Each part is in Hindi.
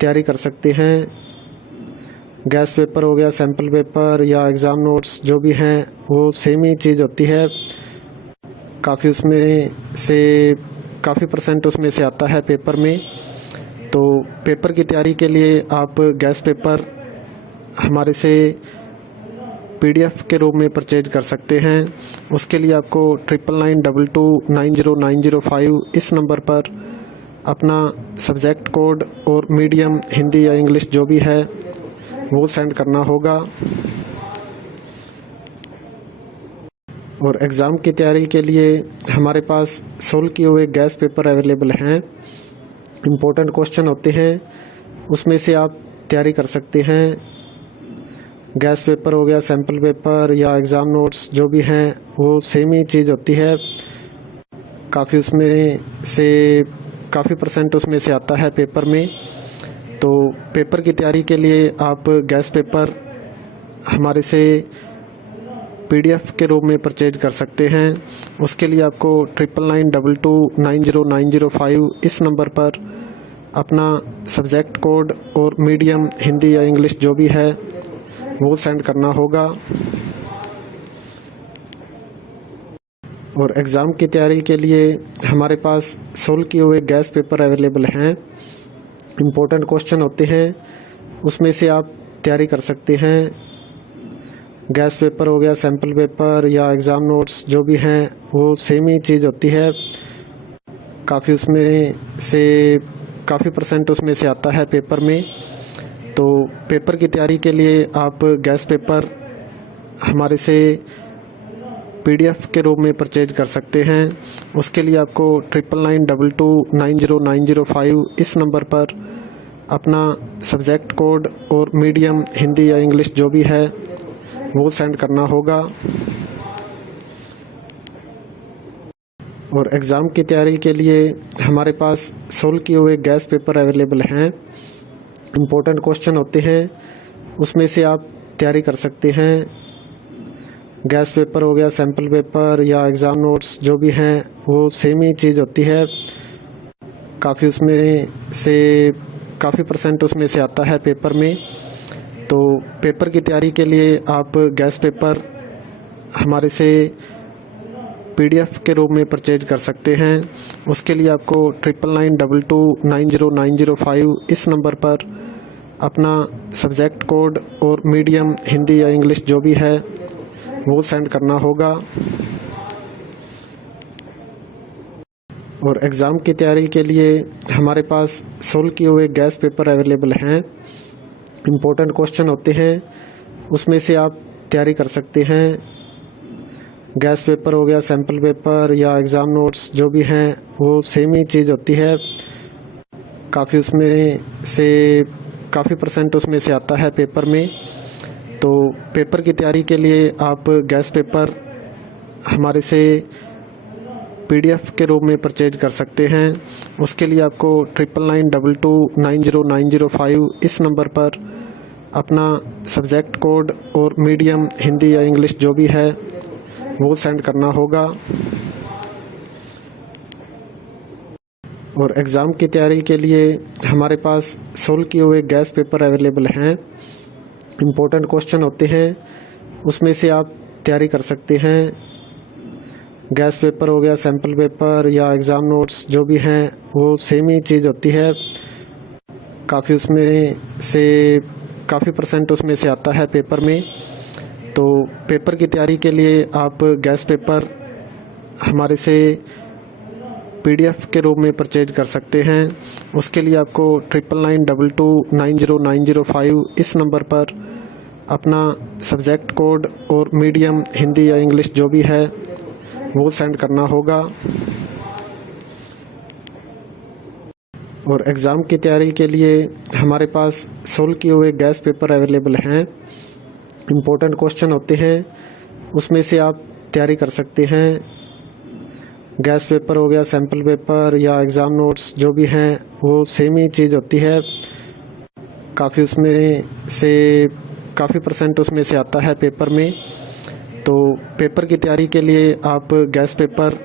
तैयारी कर सकते हैं। गैस पेपर हो गया, सैम्पल पेपर या एग्ज़ाम नोट्स जो भी हैं वो सेम ही चीज़ होती है। काफ़ी परसेंट उसमें से आता है पेपर में। तो पेपर की तैयारी के लिए आप गैस पेपर हमारे से PDF के रूप में परचेज कर सकते हैं। उसके लिए आपको 9992290905 इस नंबर पर अपना सब्जेक्ट कोड और मीडियम हिंदी या इंग्लिश जो भी है वो सेंड करना होगा। और एग्ज़ाम की तैयारी के लिए हमारे पास सोल्व किए हुए गैस पेपर अवेलेबल हैं। इम्पोर्टेंट क्वेश्चन होते हैं, उसमें से आप तैयारी कर सकते हैं। गैस पेपर हो गया, सैम्पल पेपर या एग्ज़ाम नोट्स जो भी हैं वो सेम ही चीज़ होती है। काफ़ी परसेंट उसमें से आता है पेपर में। तो पेपर की तैयारी के लिए आप गैस पेपर हमारे से PDF के रूप में परचेज कर सकते हैं। उसके लिए आपको 9992290905 इस नंबर पर अपना सब्जेक्ट कोड और मीडियम हिंदी या इंग्लिश जो भी है वो सेंड करना होगा। और एग्ज़ाम की तैयारी के लिए हमारे पास सोल्व किए हुए गैस पेपर अवेलेबल हैं। इम्पोर्टेंट क्वेश्चन होते हैं, उसमें से आप तैयारी कर सकते हैं। गैस पेपर हो गया, सैम्पल पेपर या एग्ज़ाम नोट्स जो भी हैं वो सेम ही चीज़ होती है। काफ़ी परसेंट उसमें से आता है पेपर में। तो पेपर की तैयारी के लिए आप गैस पेपर हमारे से PDF के रूप में परचेज कर सकते हैं। उसके लिए आपको 9992290905 इस नंबर पर अपना सब्जेक्ट कोड और मीडियम हिंदी या इंग्लिश जो भी है वो सेंड करना होगा। और एग्ज़ाम की तैयारी के लिए हमारे पास सोल्व किए हुए गैस पेपर अवेलेबल हैं। इम्पोर्टेंट क्वेश्चन होते हैं, उसमें से आप तैयारी कर सकते हैं। गैस पेपर हो गया, सैम्पल पेपर या एग्ज़ाम नोट्स जो भी हैं वो सेम ही चीज़ होती है। काफ़ी परसेंट उसमें से आता है पेपर में। तो पेपर की तैयारी के लिए आप गैस पेपर हमारे से PDF के रूप में परचेज कर सकते हैं। उसके लिए आपको 9992290905 इस नंबर पर अपना सब्जेक्ट कोड और मीडियम हिंदी या इंग्लिश जो भी है वो सेंड करना होगा। और एग्ज़ाम की तैयारी के लिए हमारे पास सोल्व किए हुए गैस पेपर अवेलेबल हैं। इम्पोर्टेंट क्वेश्चन होते हैं, उसमें से आप तैयारी कर सकते हैं। गैस पेपर हो गया, सैम्पल पेपर या एग्ज़ाम नोट्स जो भी हैं वो सेम ही चीज़ होती है। काफ़ी परसेंट उसमें से आता है पेपर में। तो पेपर की तैयारी के लिए आप गैस पेपर हमारे से PDF के रूप में परचेज कर सकते हैं। उसके लिए आपको 9992290905 इस नंबर पर अपना सब्जेक्ट कोड और मीडियम हिंदी या इंग्लिश जो भी है वो सेंड करना होगा। और एग्ज़ाम की तैयारी के लिए हमारे पास सोल्व किए हुए गैस पेपर अवेलेबल हैं। इम्पोर्टेंट क्वेश्चन होते हैं, उसमें से आप तैयारी कर सकते हैं। गैस पेपर हो गया, सैम्पल पेपर या एग्ज़ाम नोट्स जो भी हैं वो सेम ही चीज़ होती है। काफ़ी परसेंट उसमें से आता है पेपर में। तो पेपर की तैयारी के लिए आप गैस पेपर हमारे से PDF के रूप में परचेज कर सकते हैं। उसके लिए आपको 9992290905 इस नंबर पर अपना सब्जेक्ट कोड और मीडियम हिंदी या इंग्लिश जो भी है वो सेंड करना होगा। और एग्ज़ाम की तैयारी के लिए हमारे पास सोल्व किए हुए गैस पेपर अवेलेबल हैं। इम्पोर्टेंट क्वेश्चन होते हैं, उसमें से आप तैयारी कर सकते हैं। गैस पेपर हो गया, सैम्पल पेपर या एग्ज़ाम नोट्स जो भी हैं वो सेम ही चीज़ होती है। काफ़ी परसेंट उसमें से आता है पेपर में। तो पेपर की तैयारी के लिए आप गैस पेपर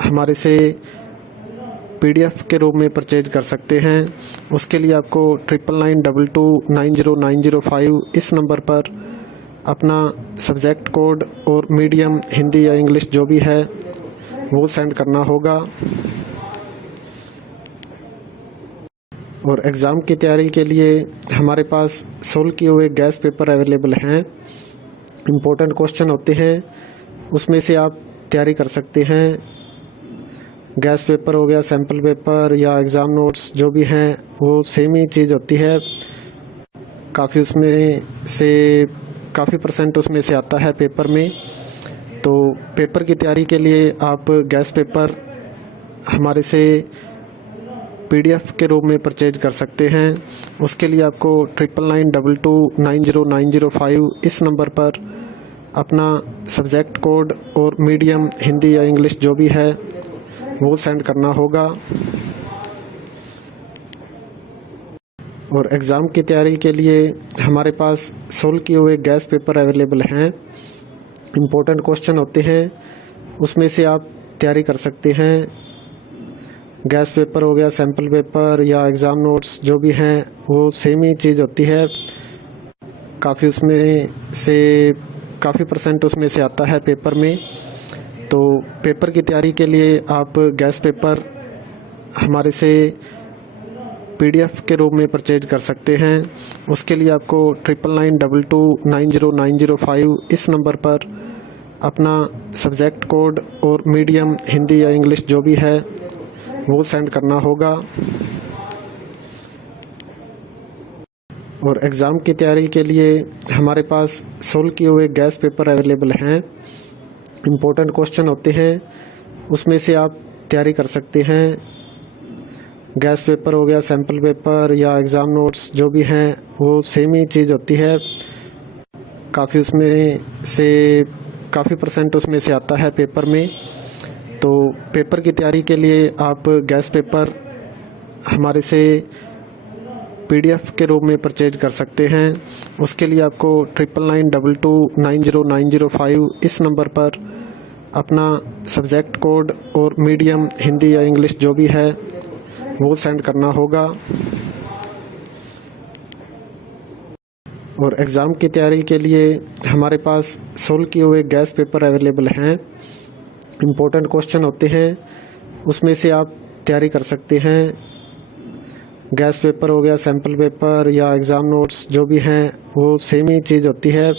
हमारे से PDF के रूप में परचेज कर सकते हैं। उसके लिए आपको 9992290905 इस नंबर पर अपना सब्जेक्ट कोड और मीडियम हिंदी या इंग्लिश जो भी है वो सेंड करना होगा। और एग्ज़ाम की तैयारी के लिए हमारे पास सोल्व किए हुए गैस पेपर अवेलेबल हैं। इम्पोर्टेंट क्वेश्चन होते हैं, उसमें से आप तैयारी कर सकते हैं। गैस पेपर हो गया, सैम्पल पेपर या एग्ज़ाम नोट्स जो भी हैं वो सेम ही चीज़ होती है। काफ़ी परसेंट उसमें से आता है पेपर में। तो पेपर की तैयारी के लिए आप गैस पेपर हमारे से PDF के रूप में परचेज कर सकते हैं। उसके लिए आपको 9992290905 इस नंबर पर अपना सब्जेक्ट कोड और मीडियम हिंदी या इंग्लिश जो भी है वो सेंड करना होगा। और एग्ज़ाम की तैयारी के लिए हमारे पास सोल्व किए हुए गैस पेपर अवेलेबल हैं। इम्पोर्टेंट क्वेश्चन होते हैं, उसमें से आप तैयारी कर सकते हैं। गैस पेपर हो गया, सैम्पल पेपर या एग्ज़ाम नोट्स जो भी हैं वो सेम ही चीज़ होती है। काफ़ी परसेंट उसमें से आता है पेपर में। तो पेपर की तैयारी के लिए आप गैस पेपर हमारे से PDF के रूप में परचेज कर सकते हैं। उसके लिए आपको 9992290905 इस नंबर पर अपना सब्जेक्ट कोड और मीडियम हिंदी या इंग्लिश जो भी है वो सेंड करना होगा। और एग्ज़ाम की तैयारी के लिए हमारे पास सोल्व किए हुए गैस पेपर अवेलेबल हैं। इम्पोर्टेंट क्वेश्चन होते हैं, उसमें से आप तैयारी कर सकते हैं। गैस पेपर हो गया, सैम्पल पेपर या एग्ज़ाम नोट्स जो भी हैं वो सेम ही चीज़ होती है। काफ़ी परसेंट उसमें से आता है पेपर में। तो पेपर की तैयारी के लिए आप गैस पेपर हमारे से PDF के रूप में परचेज कर सकते हैं। उसके लिए आपको 9992290905 इस नंबर पर अपना सब्जेक्ट कोड और मीडियम हिंदी या इंग्लिश जो भी है वो सेंड करना होगा। और एग्ज़ाम की तैयारी के लिए हमारे पास सोल्व किए हुए गैस पेपर अवेलेबल हैं। इम्पोर्टेंट क्वेश्चन होते हैं, उसमें से आप तैयारी कर सकते हैं। गैस पेपर हो गया, सैम्पल पेपर या एग्ज़ाम नोट्स जो भी हैं वो सेम ही चीज़ होती है।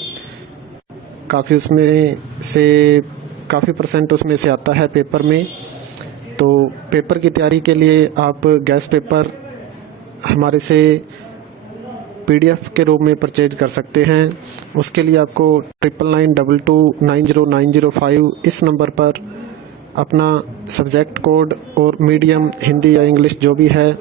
काफ़ी परसेंट उसमें से आता है पेपर में। तो पेपर की तैयारी के लिए आप गैस पेपर हमारे से PDF के रूप में परचेज कर सकते हैं। उसके लिए आपको 9992290905 इस नंबर पर अपना सब्जेक्ट कोड और मीडियम हिंदी या इंग्लिश जो भी है